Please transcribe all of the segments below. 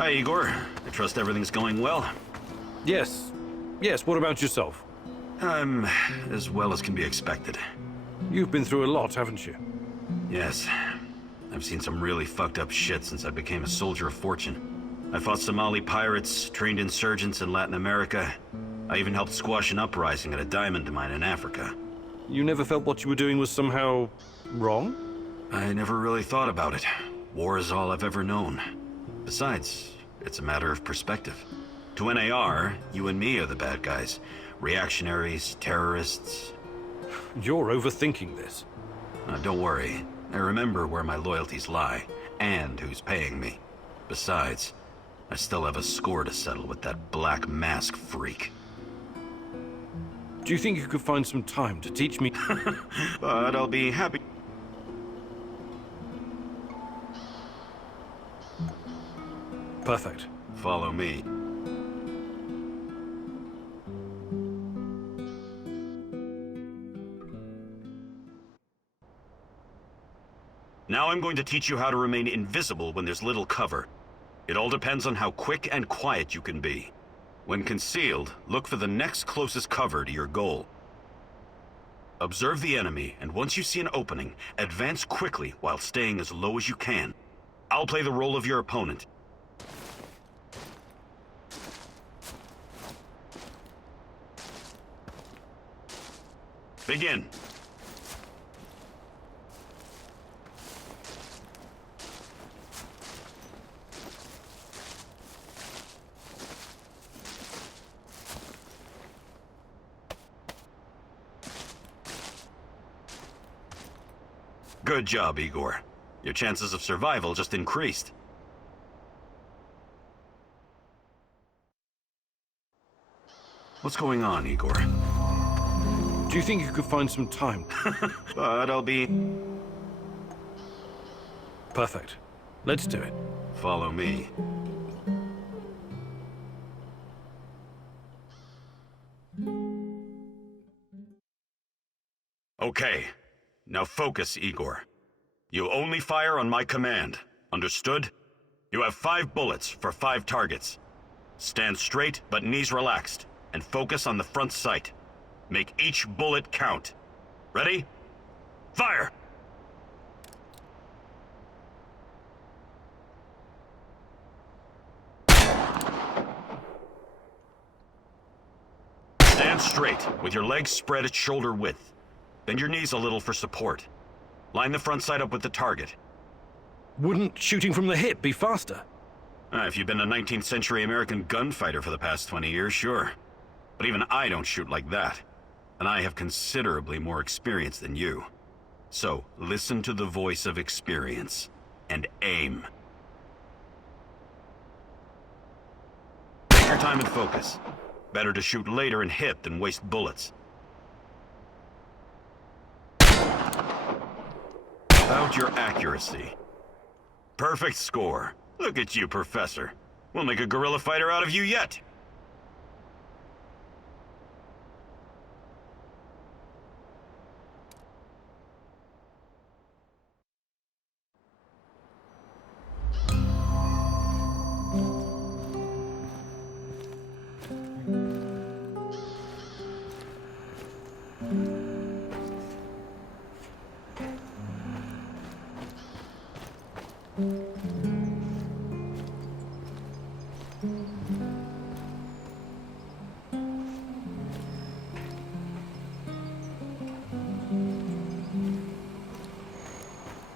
Hi, Igor. I trust everything's going well. Yes. Yes, what about yourself? I'm as well as can be expected. You've been through a lot, haven't you? Yes. I've seen some really fucked up shit since I became a soldier of fortune. I fought Somali pirates, trained insurgents in Latin America. I even helped squash an uprising at a diamond mine in Africa. You never felt what you were doing was somehow wrong? I never really thought about it. War is all I've ever known. Besides, it's a matter of perspective. To NAR, you and me are the bad guys. Reactionaries, terrorists. You're overthinking this. Don't worry. I remember where my loyalties lie, and who's paying me. Besides, I still have a score to settle with that Black Mask freak. Do you think you could find some time to teach me? But I'll be happy. Perfect. Follow me. Now I'm going to teach you how to remain invisible when there's little cover. It all depends on how quick and quiet you can be. When concealed, look for the next closest cover to your goal. Observe the enemy, and once you see an opening, advance quickly while staying as low as you can. I'll play the role of your opponent. Begin. Good job, Igor. Your chances of survival just increased. What's going on, Igor? Do you think you could find some time? But I'll be... Perfect. Let's do it. Follow me. Okay. Now focus, Igor. You only fire on my command. Understood? You have 5 bullets for 5 targets. Stand straight, but knees relaxed, and focus on the front sight. Make each bullet count. Ready? Fire! Stand straight, with your legs spread at shoulder width. Bend your knees a little for support. Line the front sight up with the target. Wouldn't shooting from the hip be faster? If you've been a 19th century American gunfighter for the past 20 years, sure. But even I don't shoot like that. And I have considerably more experience than you. So, listen to the voice of experience, and aim. Take your time and focus. Better to shoot later and hit than waste bullets. About your accuracy. Perfect score. Look at you, Professor. We'll make a guerrilla fighter out of you yet.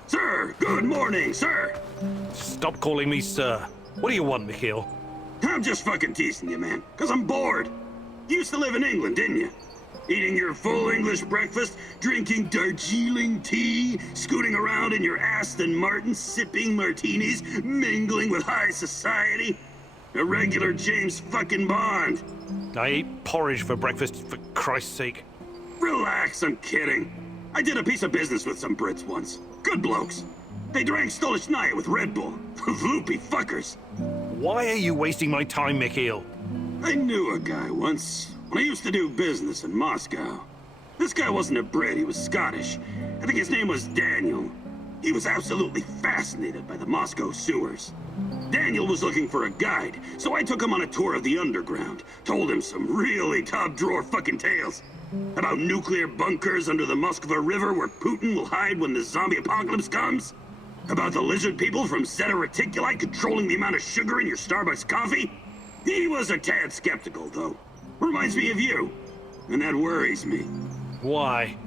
Sir, good morning, sir. Stop calling me sir. What do you want, Mikhail? I'm just fucking teasing you, man, because I'm bored. You used to live in England, didn't you? Eating your full English breakfast, drinking Darjeeling tea, scooting around in your Aston Martin, sipping martinis, mingling with high society. A regular James fucking Bond. I ate porridge for breakfast, for Christ's sake. Relax, I'm kidding. I did a piece of business with some Brits once. Good blokes. They drank Stolichnaya with Red Bull. Loopy fuckers. Why are you wasting my time, Mikhail? I knew a guy once, when I used to do business in Moscow. This guy wasn't a Brit, he was Scottish. I think his name was Daniel. He was absolutely fascinated by the Moscow sewers. Daniel was looking for a guide, so I took him on a tour of the underground. Told him some really top-drawer fucking tales. About nuclear bunkers under the Moskva River where Putin will hide when the zombie apocalypse comes. About the lizard people from Zeta Reticuli controlling the amount of sugar in your Starbucks coffee. He was a tad skeptical, though. Reminds me of you. And that worries me. Why?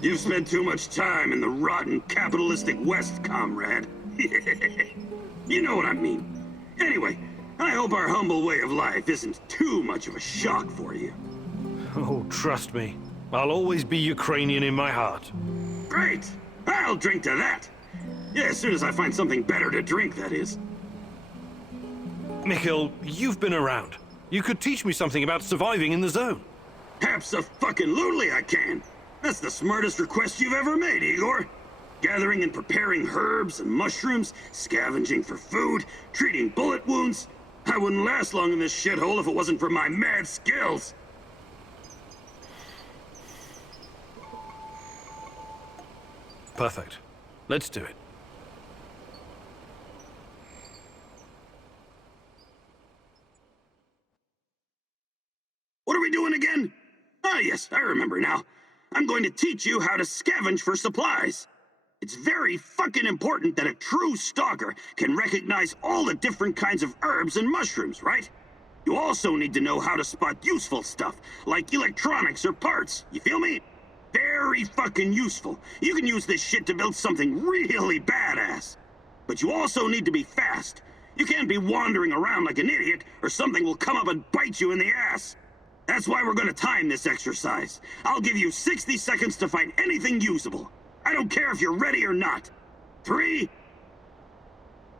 You've spent too much time in the rotten capitalistic West, comrade. You know what I mean. Anyway, I hope our humble way of life isn't too much of a shock for you. Oh, trust me. I'll always be Ukrainian in my heart. Great! I'll drink to that. Yeah, as soon as I find something better to drink, that is. Mikhail, you've been around. You could teach me something about surviving in the zone. Abso-fucking-lutely I can. That's the smartest request you've ever made, Igor. Gathering and preparing herbs and mushrooms, scavenging for food, treating bullet wounds. I wouldn't last long in this shithole if it wasn't for my mad skills. Perfect. Let's do it. What are we doing again? Ah, yes, I remember now. I'm going to teach you how to scavenge for supplies. It's very fucking important that a true stalker can recognize all the different kinds of herbs and mushrooms, right? You also need to know how to spot useful stuff, like electronics or parts. You feel me? Very fucking useful. You can use this shit to build something really badass. But you also need to be fast. You can't be wandering around like an idiot, or something will come up and bite you in the ass. That's why we're gonna time this exercise. I'll give you 60 seconds to find anything usable. I don't care if you're ready or not. 3,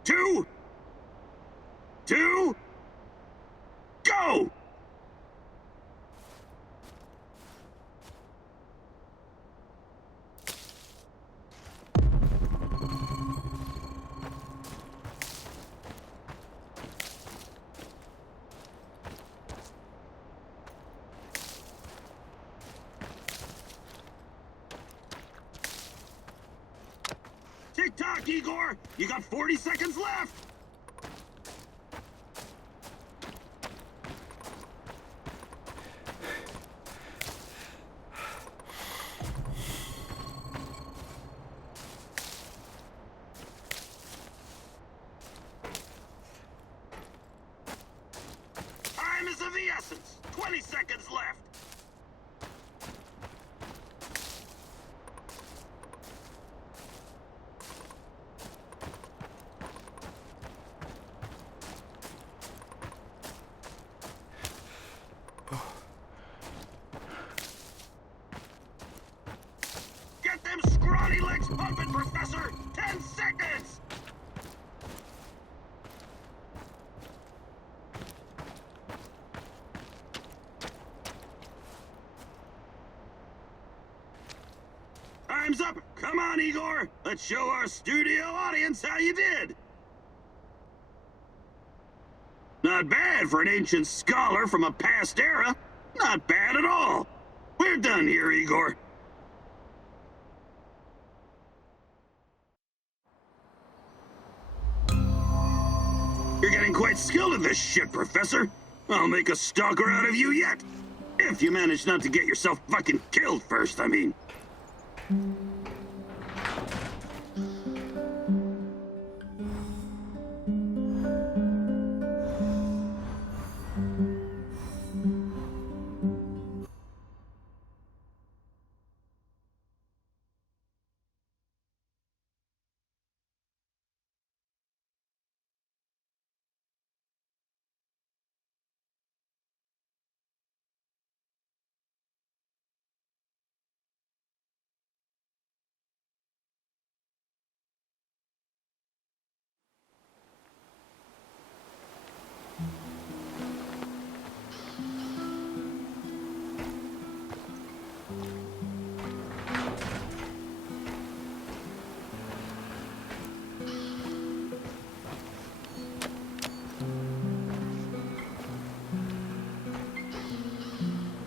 2, go! Tick-tock, Igor! You got 40 seconds left! Time is of the essence! 20 seconds left! Get them scrawny legs pumping, Professor! 10 seconds! Time's up! Come on, Igor! Let's show our studio audience how you did! Not bad for an ancient scholar from a past era. Not bad at all. We're done here, Igor. You're getting quite skilled at this shit, Professor. I'll make a stalker out of you yet. If you manage not to get yourself fucking killed first, I mean.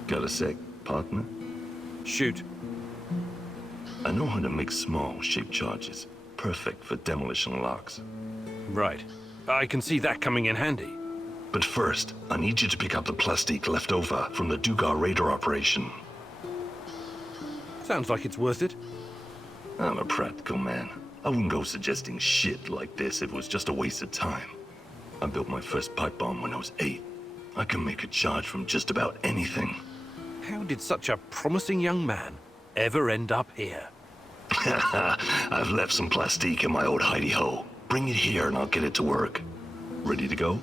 Got a sec, partner? Shoot. I know how to make small, shaped charges. Perfect for demolition locks. Right. I can see that coming in handy. But first, I need you to pick up the plastique left over from the Dugar radar operation. Sounds like it's worth it. I'm a practical man. I wouldn't go suggesting shit like this if it was just a waste of time. I built my first pipe bomb when I was 8. I can make a charge from just about anything. How did such a promising young man ever end up here? I've left some plastique in my old hidey hole. Bring it here and I'll get it to work. Ready to go?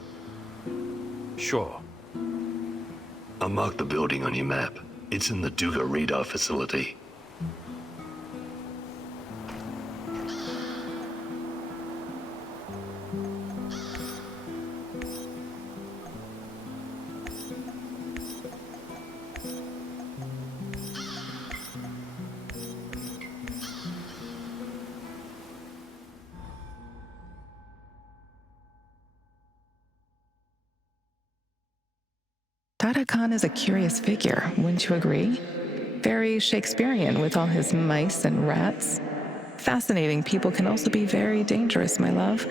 Sure. I'll mark the building on your map. It's in the Duga radar facility. Tata Khan is a curious figure, wouldn't you agree? Very Shakespearean with all his mice and rats. Fascinating people can also be very dangerous, my love.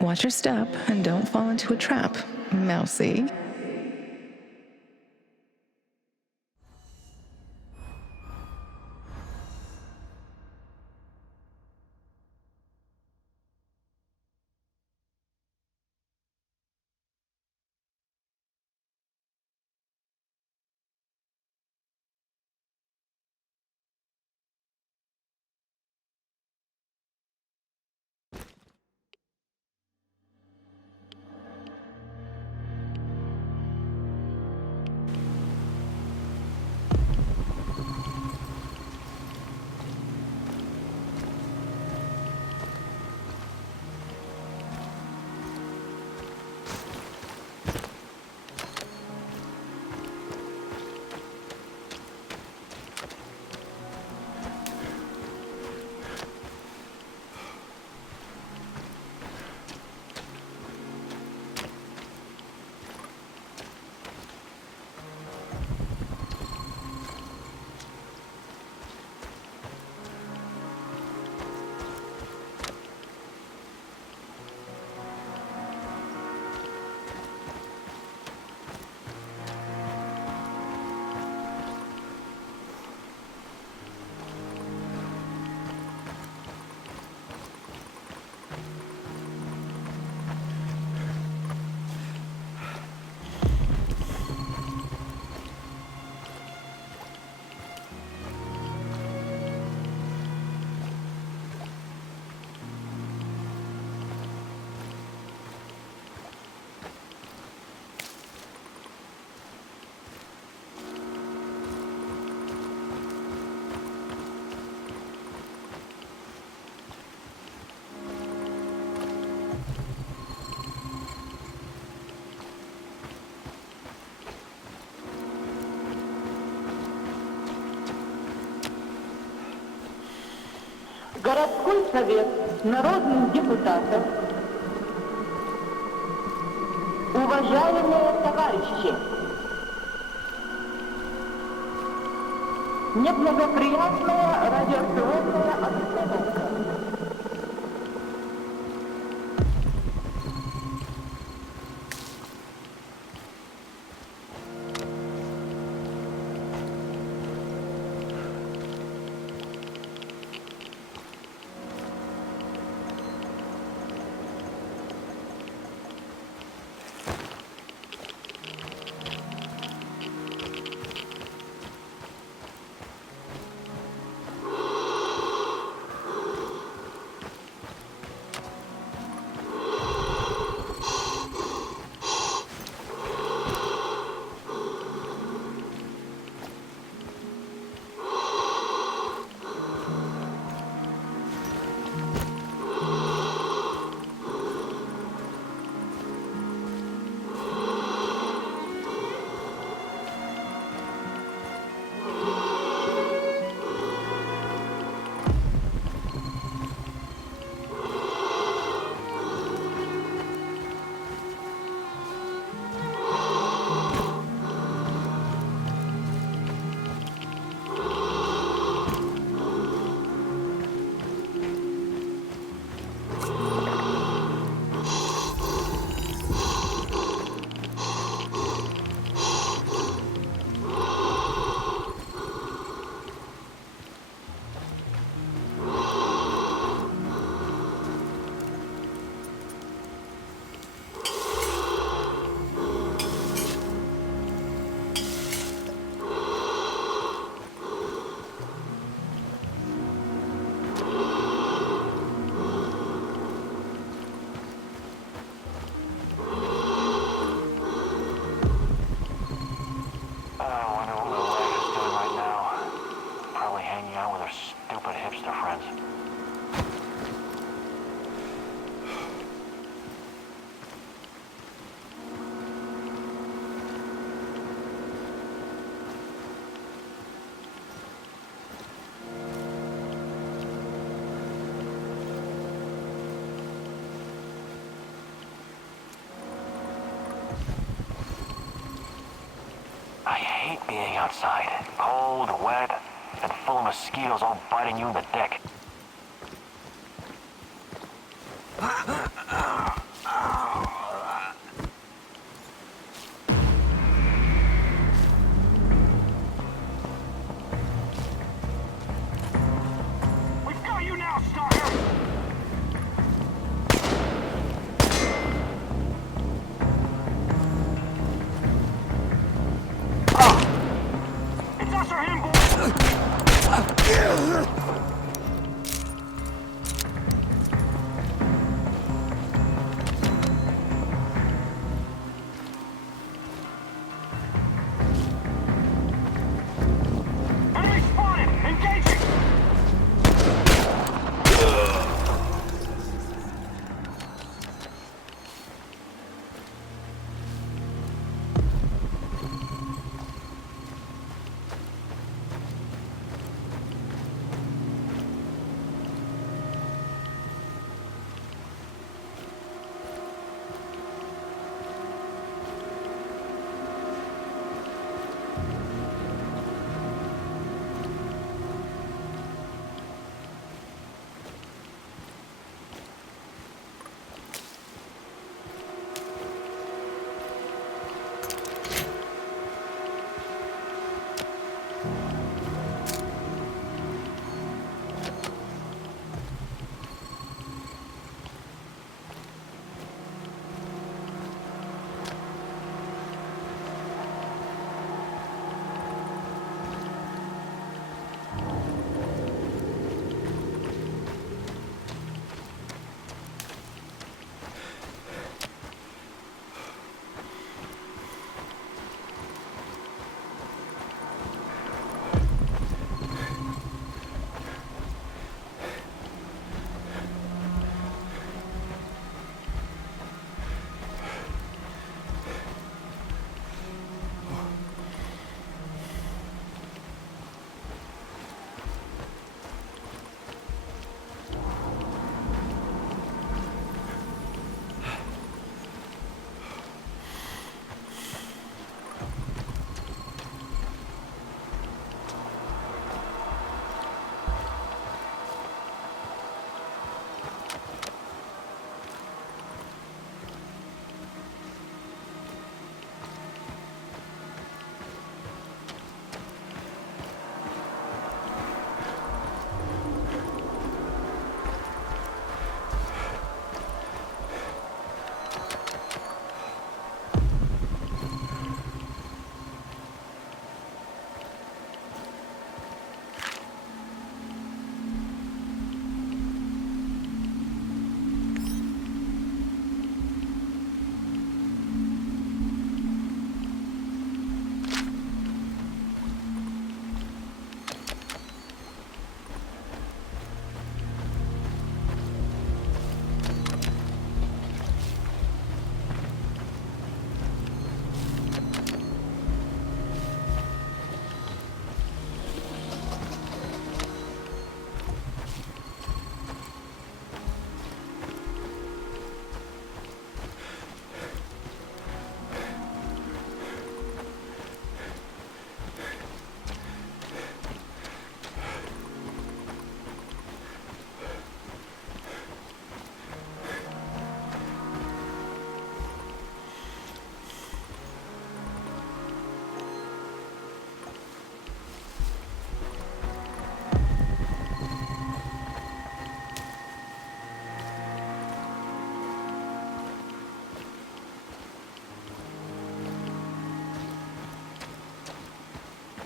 Watch your step and don't fall into a trap, mousy. Городской совет народных депутатов, уважаемые товарищи, неблагоприятная радиационная обстановка. outside. Cold, wet, and full of mosquitoes all biting you in the dick. We've got you now, stalker! It's us or him, boys! Enemy spotted! Engaging!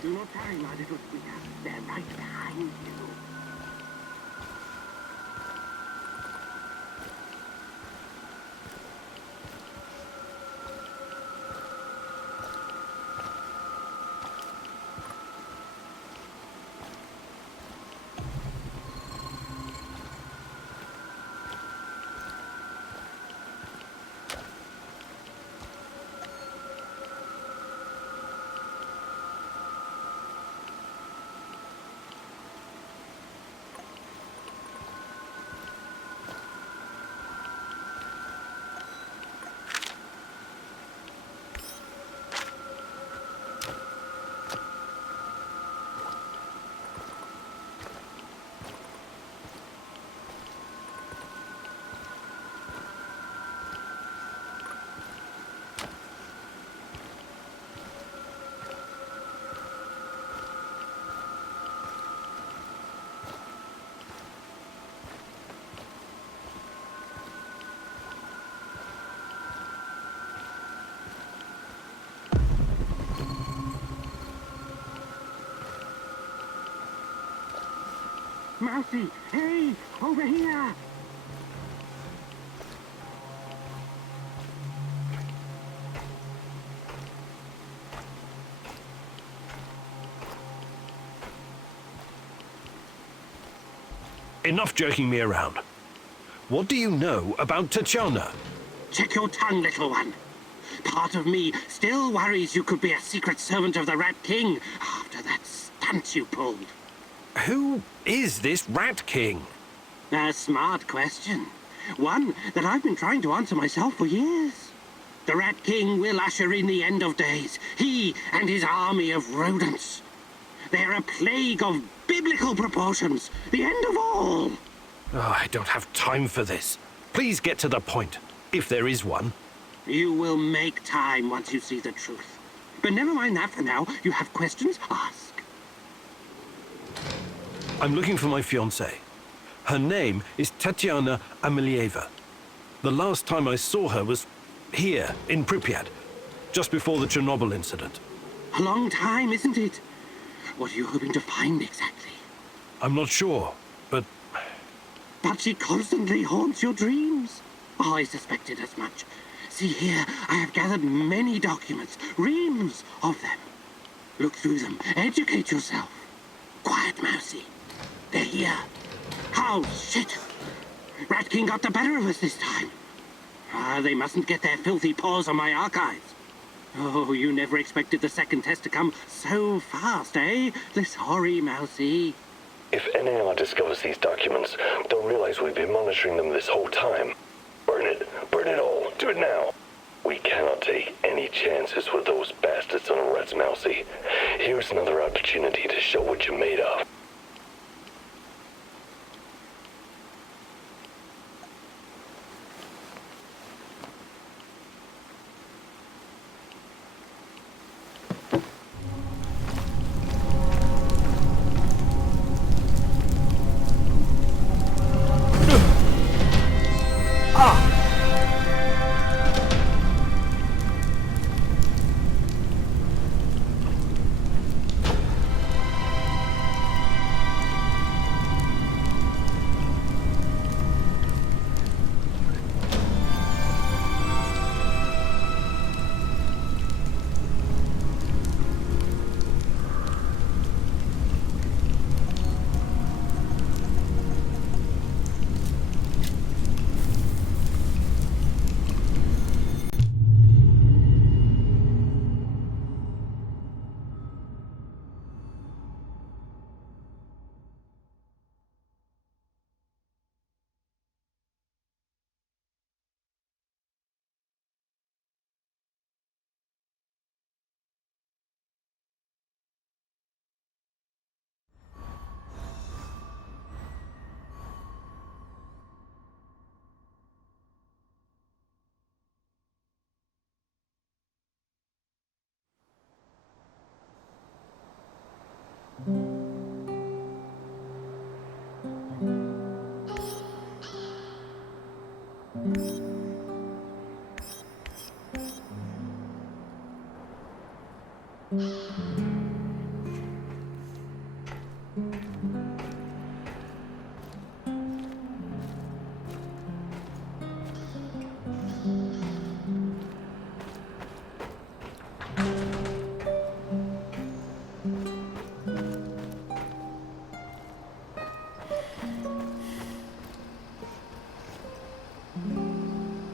No time, my little sweetheart. They're right behind you. Mousy! Hey! Over here! Enough jerking me around. What do you know about Tatiana? Check your tongue, little one. Part of me still worries you could be a secret servant of the Rat King after that stunt you pulled. Who is this Rat King? A smart question. One that I've been trying to answer myself for years. The Rat King will usher in the end of days. He and his army of rodents. They're a plague of biblical proportions. The end of all. Oh, I don't have time for this. Please get to the point, if there is one. You will make time once you see the truth. But never mind that for now. You have questions? Ask. I'm looking for my fiancée. Her name is Tatiana Amelieva. The last time I saw her was here, in Pripyat, just before the Chernobyl incident. A long time, isn't it? What are you hoping to find exactly? I'm not sure, but But she constantly haunts your dreams. Oh, I suspected as much. See here, I have gathered many documents, reams of them. Look through them, educate yourself. Quiet, Mousy. They're here. Oh, shit. Rat King got the better of us this time. They mustn't get their filthy paws on my archives. Oh, you never expected the second test to come so fast, eh? Sorry, Mousy. If NAR discovers these documents, they'll realize we've been monitoring them this whole time. Burn it. Burn it all. Do it now. We cannot take any chances with those bastards on a rat's mousey. Here's another opportunity to show what you're made of.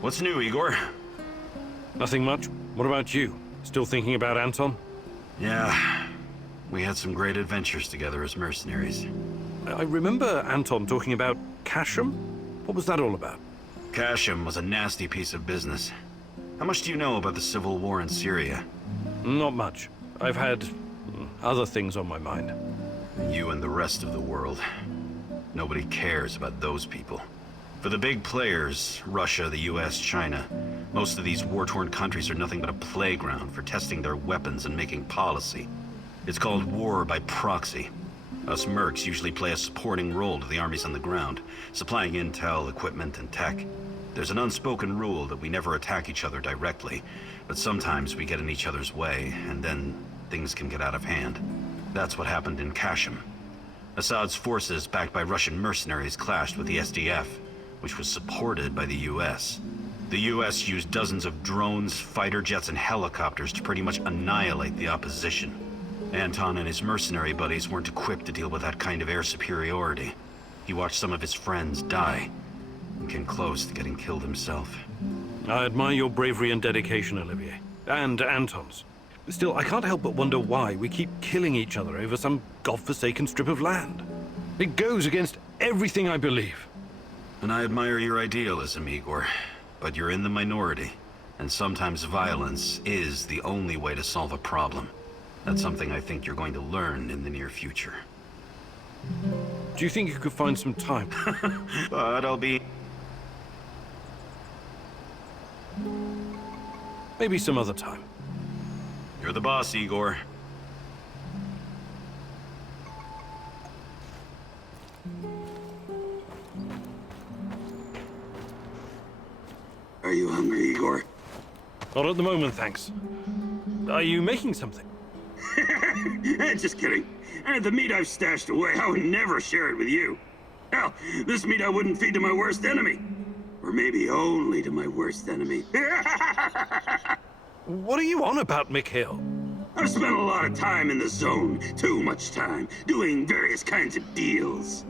What's new, Igor? nothing much. What about you? Still thinking about Anton? Yeah, we had some great adventures together as mercenaries. I remember Anton talking about Kashem. What was that all about? Kashem was a nasty piece of business. How much do you know about the civil war in Syria? Not much. I've had other things on my mind. You and the rest of the world. Nobody cares about those people. For the big players, Russia, the US, China, most of these war-torn countries are nothing but a playground for testing their weapons and making policy. It's called war by proxy. Us mercs usually play a supporting role to the armies on the ground, supplying intel, equipment, and tech. There's an unspoken rule that we never attack each other directly, but sometimes we get in each other's way, and then things can get out of hand. That's what happened in Kashem. Assad's forces, backed by Russian mercenaries, clashed with the SDF, which was supported by the US. The US used dozens of drones, fighter jets, and helicopters to pretty much annihilate the opposition. Anton and his mercenary buddies weren't equipped to deal with that kind of air superiority. He watched some of his friends die, and came close to getting killed himself. I admire your bravery and dedication, Olivier. And Anton's. Still, I can't help but wonder why we keep killing each other over some godforsaken strip of land. It goes against everything I believe. And I admire your idealism, Igor. But you're in the minority, and sometimes violence is the only way to solve a problem. That's something I think you're going to learn in the near future. Do you think you could find some time? But I'll be... Maybe some other time. You're the boss, Igor. Are you hungry, Igor? Not at the moment, thanks. Are you making something? Just kidding. The meat I've stashed away, I would never share it with you. Hell, this meat I wouldn't feed to my worst enemy. Or maybe only to my worst enemy. What are you on about, Mikhail? I've spent a lot of time in the zone, too much time, doing various kinds of deals.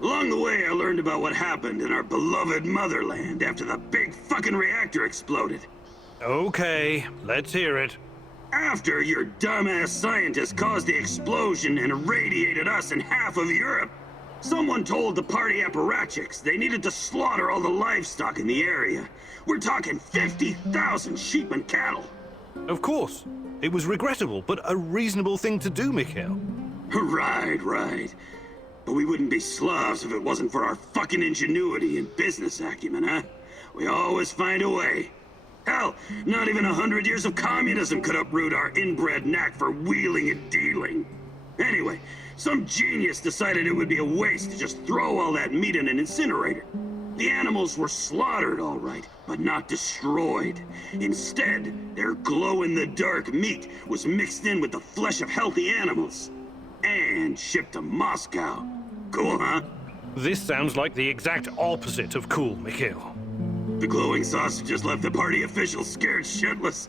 Along the way, I learned about what happened in our beloved motherland after the big fucking reactor exploded. Okay, let's hear it. After your dumbass scientists caused the explosion and irradiated us and half of Europe, someone told the party apparatchiks they needed to slaughter all the livestock in the area. We're talking 50,000 sheep and cattle. Of course. It was regrettable, but a reasonable thing to do, Mikhail. Right. But we wouldn't be Slavs if it wasn't for our fucking ingenuity and business acumen, huh? We always find a way. Hell, not even 100 years of communism could uproot our inbred knack for wheeling and dealing. Anyway, some genius decided it would be a waste to just throw all that meat in an incinerator. The animals were slaughtered, all right, but not destroyed. Instead, their glow-in-the-dark meat was mixed in with the flesh of healthy animals and shipped to Moscow. Cool, huh? This sounds like the exact opposite of cool, Mikhail. The glowing sausages left the party officials scared shitless.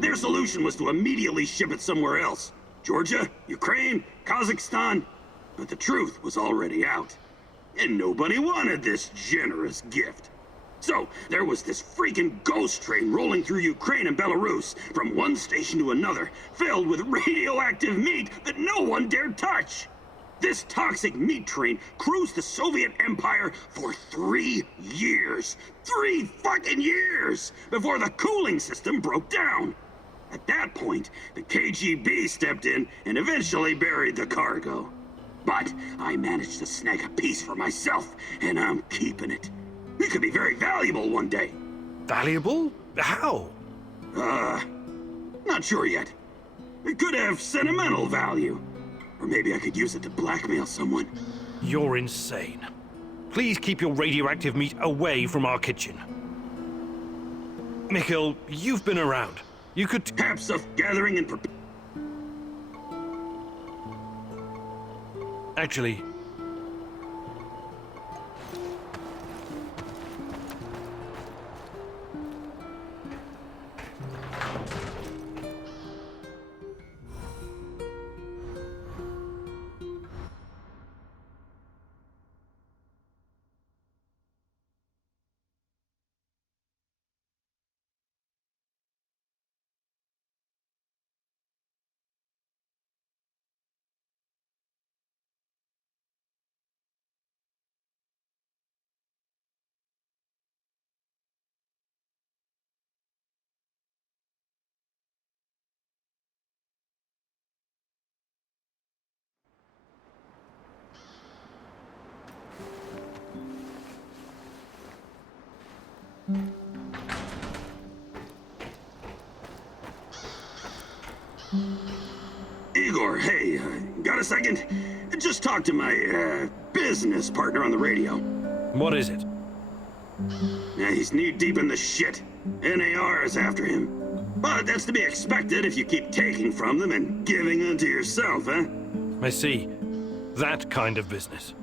Their solution was to immediately ship it somewhere else. Georgia, Ukraine, Kazakhstan. But the truth was already out. And nobody wanted this generous gift. So, there was this freaking ghost train rolling through Ukraine and Belarus, from one station to another, filled with radioactive meat that no one dared touch. This toxic meat train cruised the Soviet Empire for 3 years. 3 fucking years! Before the cooling system broke down. At that point, the KGB stepped in and eventually buried the cargo. But I managed to snag a piece for myself, and I'm keeping it. It could be very valuable one day. Valuable? How? Not sure yet. It could have sentimental value. Or maybe I could use it to blackmail someone. You're insane. Please keep your radioactive meat away from our kitchen. Mikhail, you've been around. You could... Have stuff gathering and Actually... Igor, hey, got a second? Just talk to my, business partner on the radio. What is it? Yeah, he's knee-deep in the shit. NAR is after him. But that's to be expected if you keep taking from them and giving unto yourself, huh? I see. That kind of business.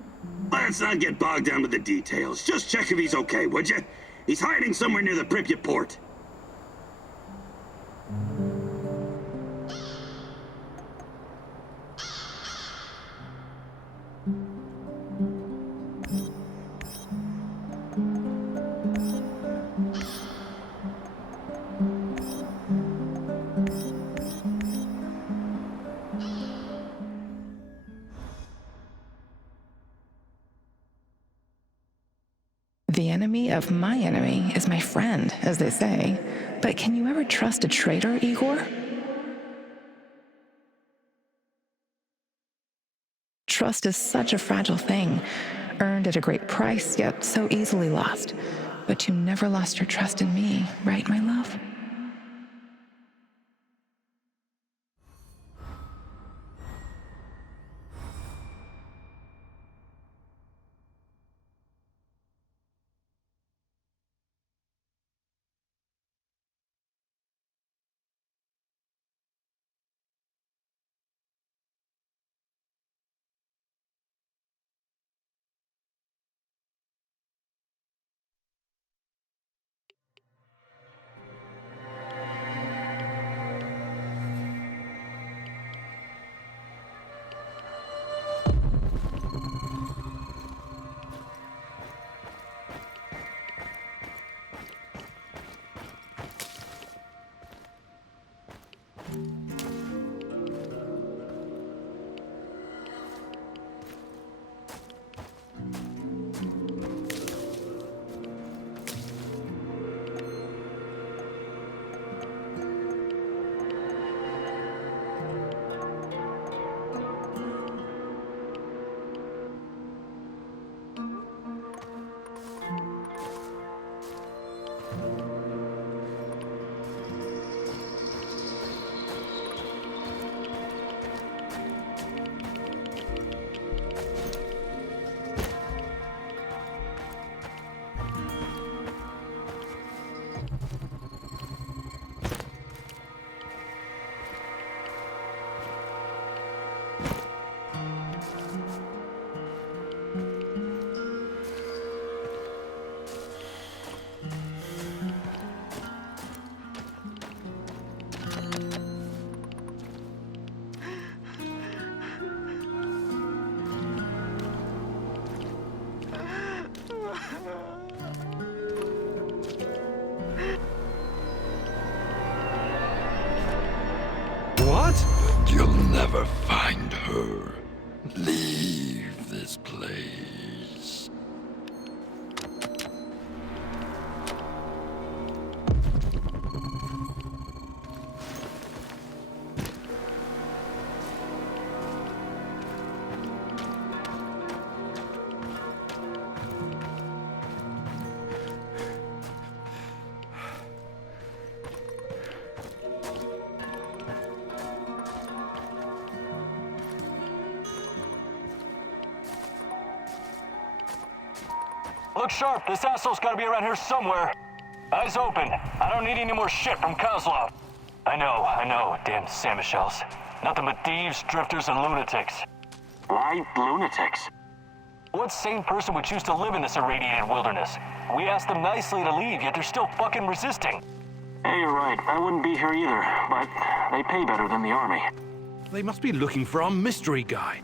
Let's not get bogged down with the details. Just check if he's okay, would you? He's hiding somewhere near the Pripyat port. The enemy of my enemy is my friend, as they say. But can you ever trust a traitor, Igor? Trust is such a fragile thing, earned at a great price, yet so easily lost. But you never lost your trust in me, right, my love? What? You'll never find her. Leave this place. Look sharp, this asshole's gotta be around here somewhere. Eyes open. I don't need any more shit from Kozlov. I know, damn Samushells. Nothing but thieves, drifters, and lunatics. Why lunatics? What sane person would choose to live in this irradiated wilderness? We asked them nicely to leave, yet they're still fucking resisting. Hey, you're right. I wouldn't be here either, but they pay better than the army. They must be looking for our mystery guy.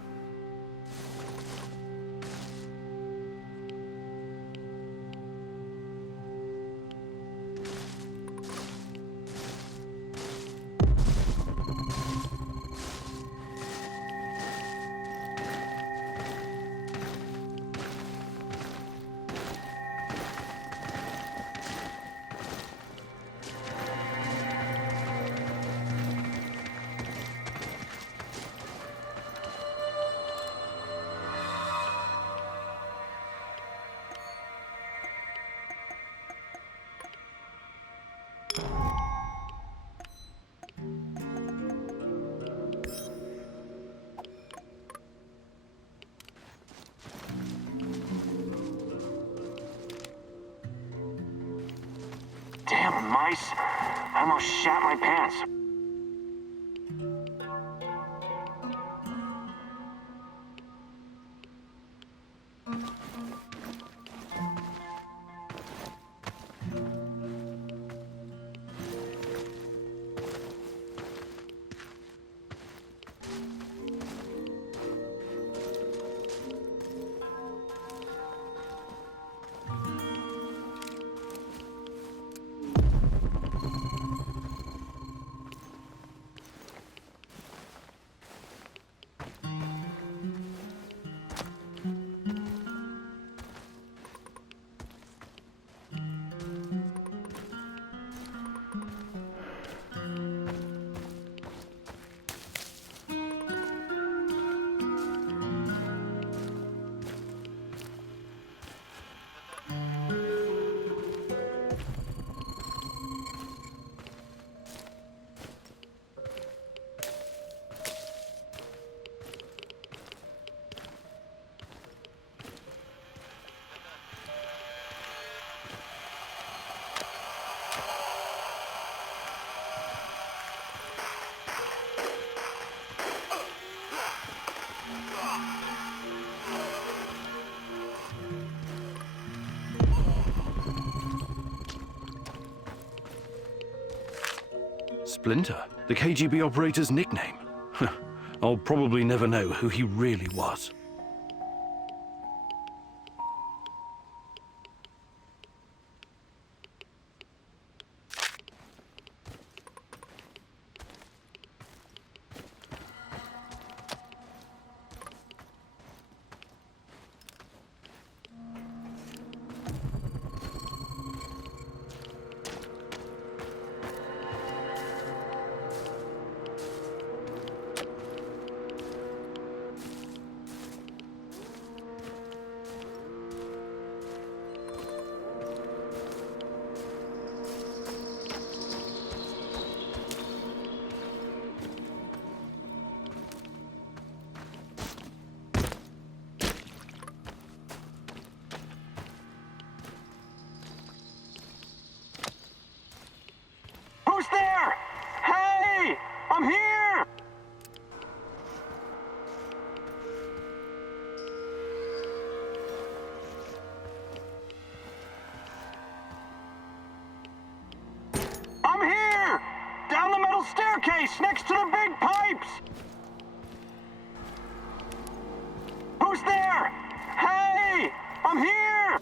Damn mice. I almost shat my pants. Splinter, the KGB operator's nickname. I'll probably never know who he really was. Who's there? Hey! I'm here! I'm here! Down the metal staircase next to the big pipes! Who's there? Hey! I'm here!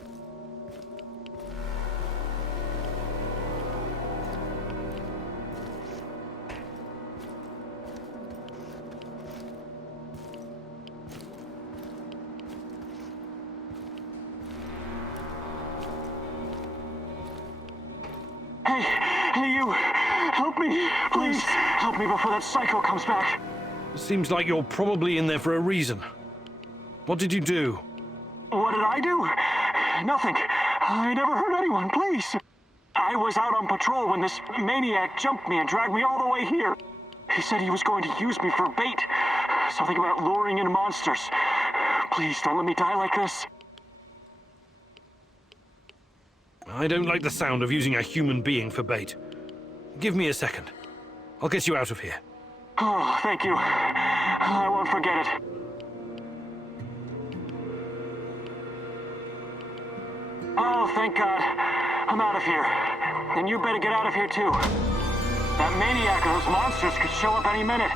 Hey, you! Help me! Please, help me before that psycho comes back! Seems like you're probably in there for a reason. What did you do? What did I do? Nothing. I never hurt anyone, please. I was out on patrol when this maniac jumped me and dragged me all the way here. He said he was going to use me for bait. Something about luring in monsters. Please, don't let me die like this. I don't like the sound of using a human being for bait. Give me a second. I'll get you out of here. Oh, thank you. I won't forget it. Oh, thank God. I'm out of here. And you better get out of here, too. That maniac or those monsters could show up any minute.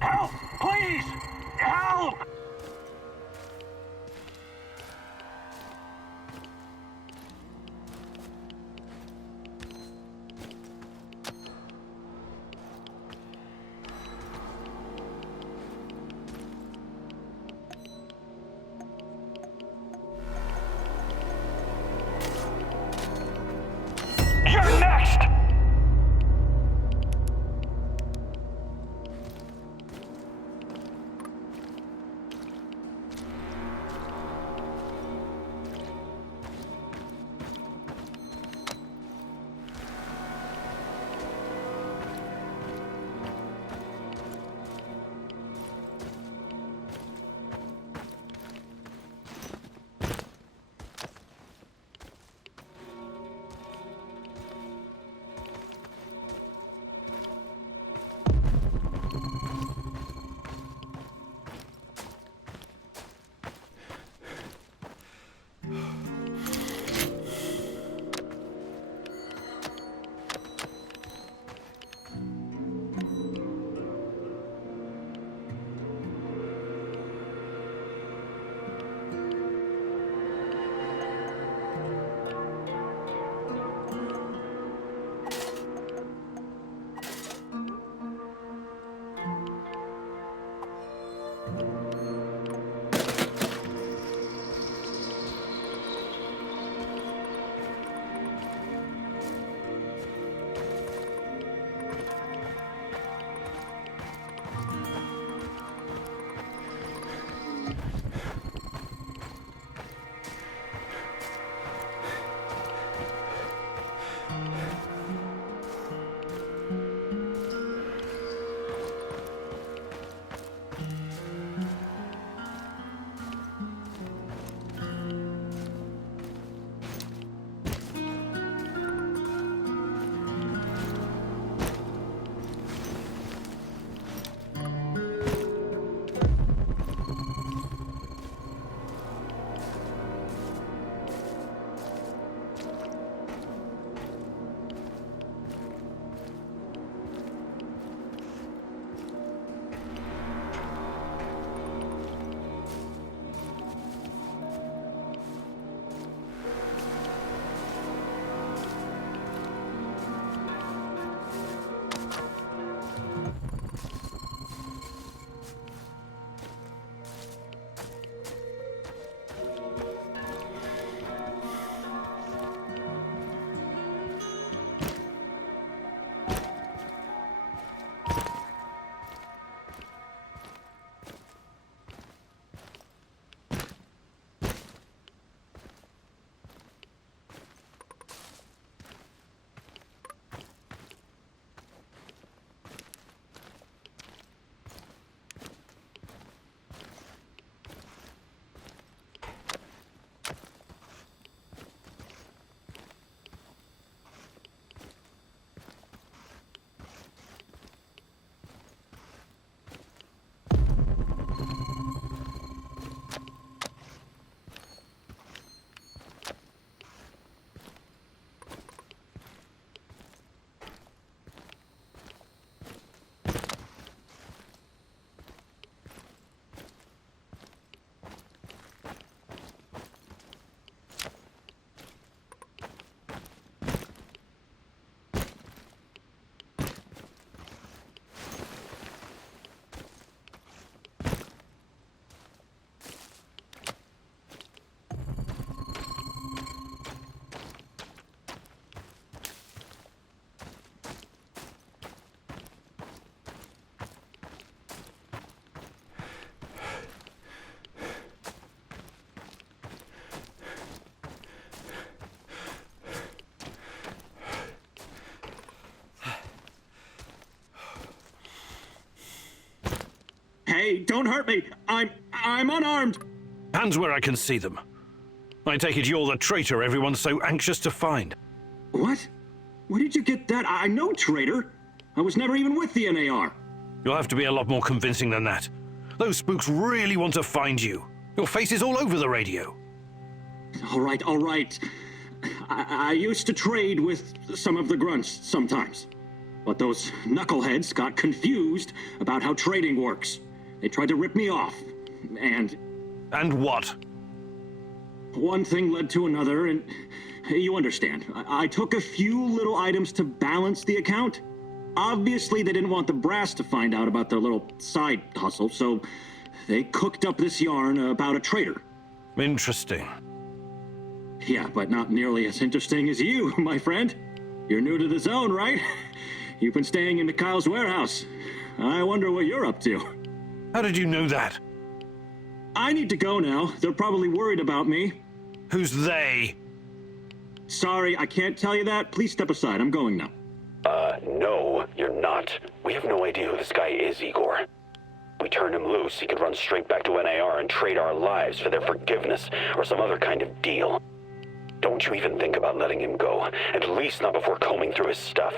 Help! Please! Help! You're next! Hey, don't hurt me. I'm unarmed. Hands where I can see them. I take it you're the traitor everyone's so anxious to find. What? Where did you get that? I know, traitor. I was never even with the NAR. You'll have to be a lot more convincing than that. Those spooks really want to find you. Your face is all over the radio. All right. I used to trade with some of the grunts sometimes. But those knuckleheads got confused about how trading works. They tried to rip me off. And And what? one thing led to another, and you understand. I took a few little items to balance the account. Obviously, they didn't want the brass to find out about their little side hustle, so they cooked up this yarn about a traitor. Interesting. Yeah, but not nearly as interesting as you, my friend. You're new to the zone, right? You've been staying in Mikhail's warehouse. I wonder what you're up to. How did you know that? I need to go now. They're probably worried about me. Who's they? Sorry, I can't tell you that. Please step aside. I'm going now. No, you're not. We have no idea who this guy is, Igor. We turn him loose, he could run straight back to NAR and trade our lives for their forgiveness or some other kind of deal. Don't you even think about letting him go, at least not before combing through his stuff.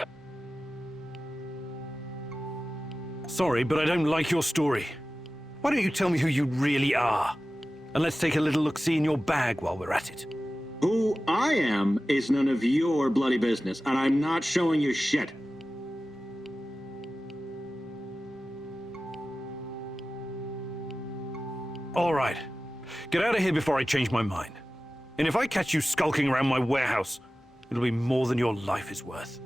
Sorry, but I don't like your story. Why don't you tell me who you really are? And let's take a little look-see in your bag while we're at it. Who I am is none of your bloody business, and I'm not showing you shit. All right. Get out of here before I change my mind. And if I catch you skulking around my warehouse, it'll be more than your life is worth.